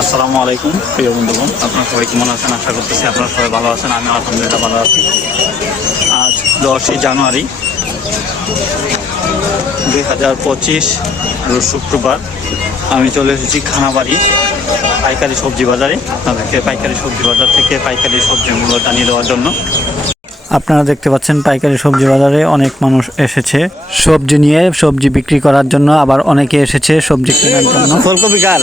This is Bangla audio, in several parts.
আসসালামু আলাইকুম, প্রিয় বন্ধুগণ, আপনারা সবাই কেমন আছেন? আশা করতেছি আপনারা সবাই ভালো আছেন আমি আলহামদুলিল্লাহ ভালো আছি। আজ দশই জানুয়ারি, দুই হাজার পঁচিশ শুক্রবার, আমি চলে এসেছি খানাবাড়ি পাইকারি সবজি বাজারে। আপনাদেরকে পাইকারি সবজি বাজার থেকে পাইকারি সবজি মূল্য জানিয়ে দেওয়ার জন্য। আপনারা দেখতে পাচ্ছেন পাইকারি সবজি বাজারে অনেক মানুষ এসেছে। সবজি নিয়ে সবজি বিক্রি করার জন্য আবার অনেকে এসেছে সবজি কেনার জন্য। ফুলকপি কার?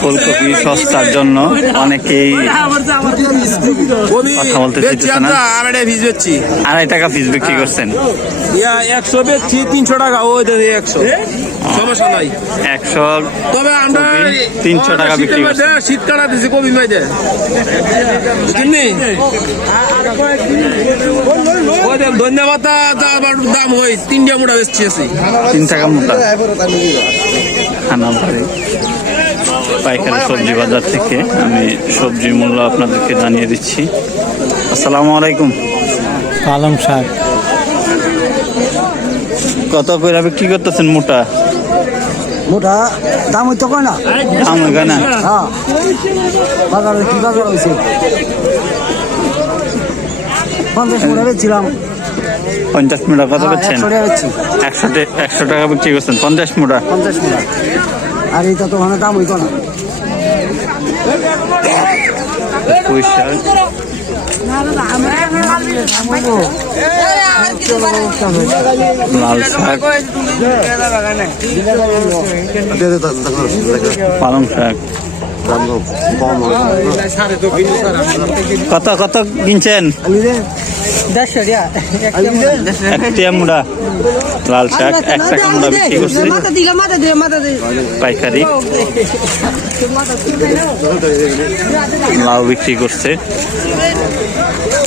ফুলকপি সস্তার জন্য অনেকেই কথা বলতে না আড়াই টাকা পিস বিক্রি করছেন। একশো বেচছি তিনশো টাকা ওই দাদি একশো। সমস্যা নাই। একশো তবে আমরা 300 টাকা বিক্রি মধ্যে দিছি কবি মাইদে বুঝলি ওই ধন্যবাদ দাম হয়। তিনটা মোটা বেচছি আছি। তিন টাকা মোটা। খানাবাড়ি পাইকারি সবজি বাজার থেকে আমি সবজি মূল্য আপনাদেরকে জানিয়ে দিচ্ছি। আসসালামু আলাইকুম। পালং শাক কত করে বিক্রি করতেছেন মোটা? মোটা দাম হইতো কয় না? দাম হয় না। হ্যাঁ। বাজারে কি বাজার হয়েছে পঞ্চাশ মোটা বেচছিলাম। পঞ্চাশ মোটা কত হ্যাঁ, বেচছেন? একশো টাকা একশো টাকা বিক্রি করছেন পঞ্চাশ মোটা? পঞ্চাশ মোটা। আর এইটা তো ওখানে দাম হইতো না। পালং শাক। কত কত কিনছেন? দেড়শো একটা মুড়া। লাল শাক এক টাকা মুড়া বিক্রি করছে। পাইকারি। লাউ বিক্রি করছে।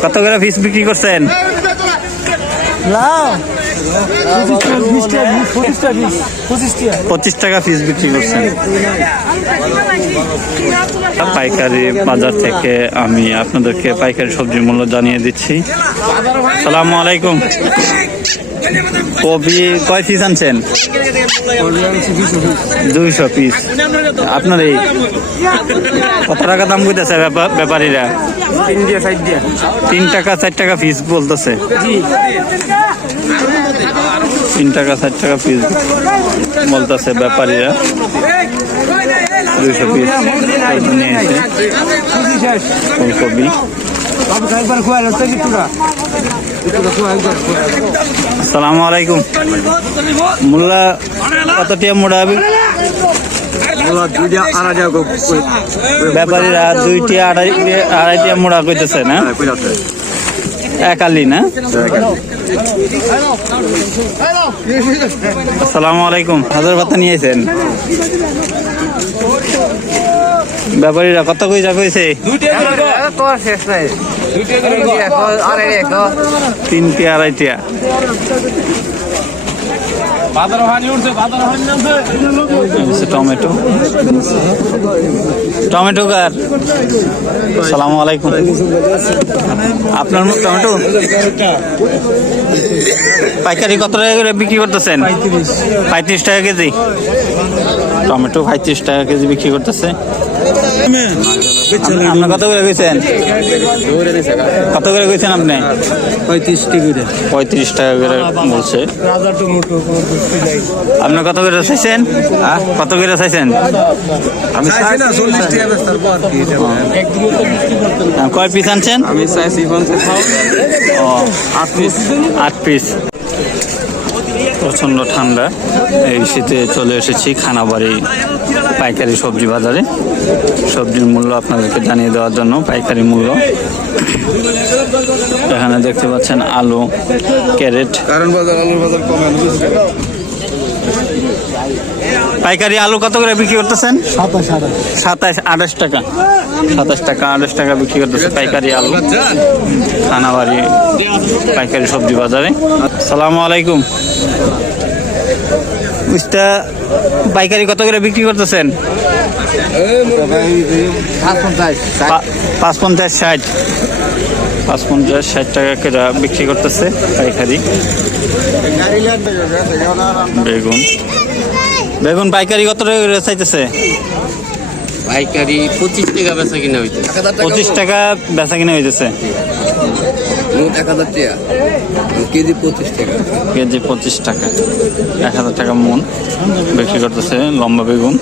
কত করে পিস বিক্রি করছেন? পঁচিশ টাকা পিস বিক্রি করছেন। পাইকারি বাজার থেকে আমি আপনাদেরকে পাইকারি সবজির মূল্য জানিয়ে দিচ্ছি। সালামু আলাইকুম। কপি কয় পিস আনছেন? দুইশো পিস আপনার এই কত টাকা দাম কইতেছে ব্যাপা- ব্যাপারীরা? তিন টাকা চার টাকা পিস বলতেছে। তিন টাকা চার টাকা পিস বলতেছে ব্যাপারীরা। দুইশো পিস নিয়েছে ফুলকপি। আসসালামু আলাইকুম। মোল্লা কত টিয়া মোড়া হবে? ব্যাপারীরা দুইটি আড়াই আড়াইটিয়া মোড়া কইতেছে না? এক আলি না? আসসালামু আলাইকুম। হাজার পাতা নিয়েছেন ব্যাপারীরা কত যা কইছে তিনটি আড়াইটিয়া। টমেটো। টমেটো কার? সালাম আলাইকুম। আপনার মুখ টমেটো? পাইকারি কত টাকা করে বিক্রি করতেছেন? পঁয়ত্রিশ টাকা কেজি। টমেটো পঁয়ত্রিশ টাকা কেজি বিক্রি করতেছে। আপনি- আপনি কত করে কত করে আপনি? পঁয়ত্রিশ পঁয়ত্রিশ টাকা করে বলছে। আপনি কত করে চাইছেন? কত করে চাইছেন? আমি কয় পিস আনছেন? আমি চাইছি আট পিস। আট পিস। প্রচণ্ড ঠান্ডা। এই শীতে চলে এসেছি খানাবাড়ি। পাইকারি সবজি বাজারে। সবজির মূল্য আপনাদেরকে জানিয়ে দেওয়ার জন্য পাইকারি মূল্য। এখানে দেখতে পাচ্ছেন আলু ক্যারেট। কারণ বাজার আলুর বাজার কমে পাইকারি আলু কত করে বিক্রি করতেছেন? সাতাশ আঠাশ। টাকা। সাতাশ টাকা আঠাশ টাকা বিক্রি করতেছে পাইকারি আলু। খানাবাড়ি পাইকারি সবজি বাজারে। সালামু আলাইকুম। উস্তা পাইকারি কত করে বিক্রি করতেছেন? পাঁচ পঞ্চাশ ষাট। পাঁচ পঞ্চাশ ষাট। টাকা করে বিক্রি করতেছে পাইকারি। বেগুন। বেগুন পাইকারি কত টাকা করে চাইতেছে? পাইকারি পঁচিশ টাকা বেচা কিনা হইতে পঁচিশ টাকা বেচা কিনা হইতেছে। মোট এক হাজার টাকা কেজি পঁচিশ টাকা। কেজি পঁচিশ টাকা। এক হাজার টাকা মন। বিক্রি করতেছে লম্বা বেগুন।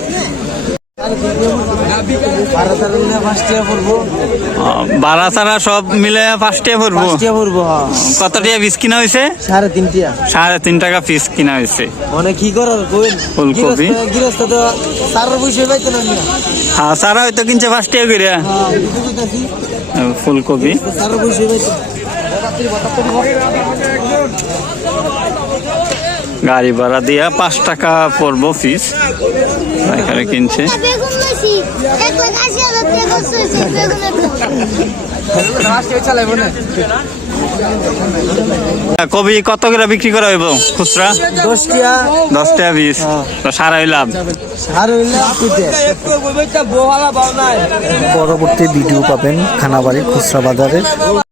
সব মিলে পাঁচ টাকা পড়ব পড়ব কত টাকা পিস কিনা হয়েছে? সাড়ে তিন টাকা পিস কিনা হয়েছে। মানে কি করার ফুলকপি। হ্যাঁ সারা হয়তো কিনছে পাঁচ টাকা করে হ্যাঁ, ফুলকপি। গাড়ি ভাড়া দিয়া পাঁচ টাকা পড়ব ফিস এখানে কিনছে। কবি কত করে বিক্রি করা হইব? খুচরা? দশটিয়া। দশ টাকা পিস তো সারাই লাভ সার হইলে কুইতে। পরবর্তী ভিডিও পাবেন খানাবাড়ির খুচরা বাজারের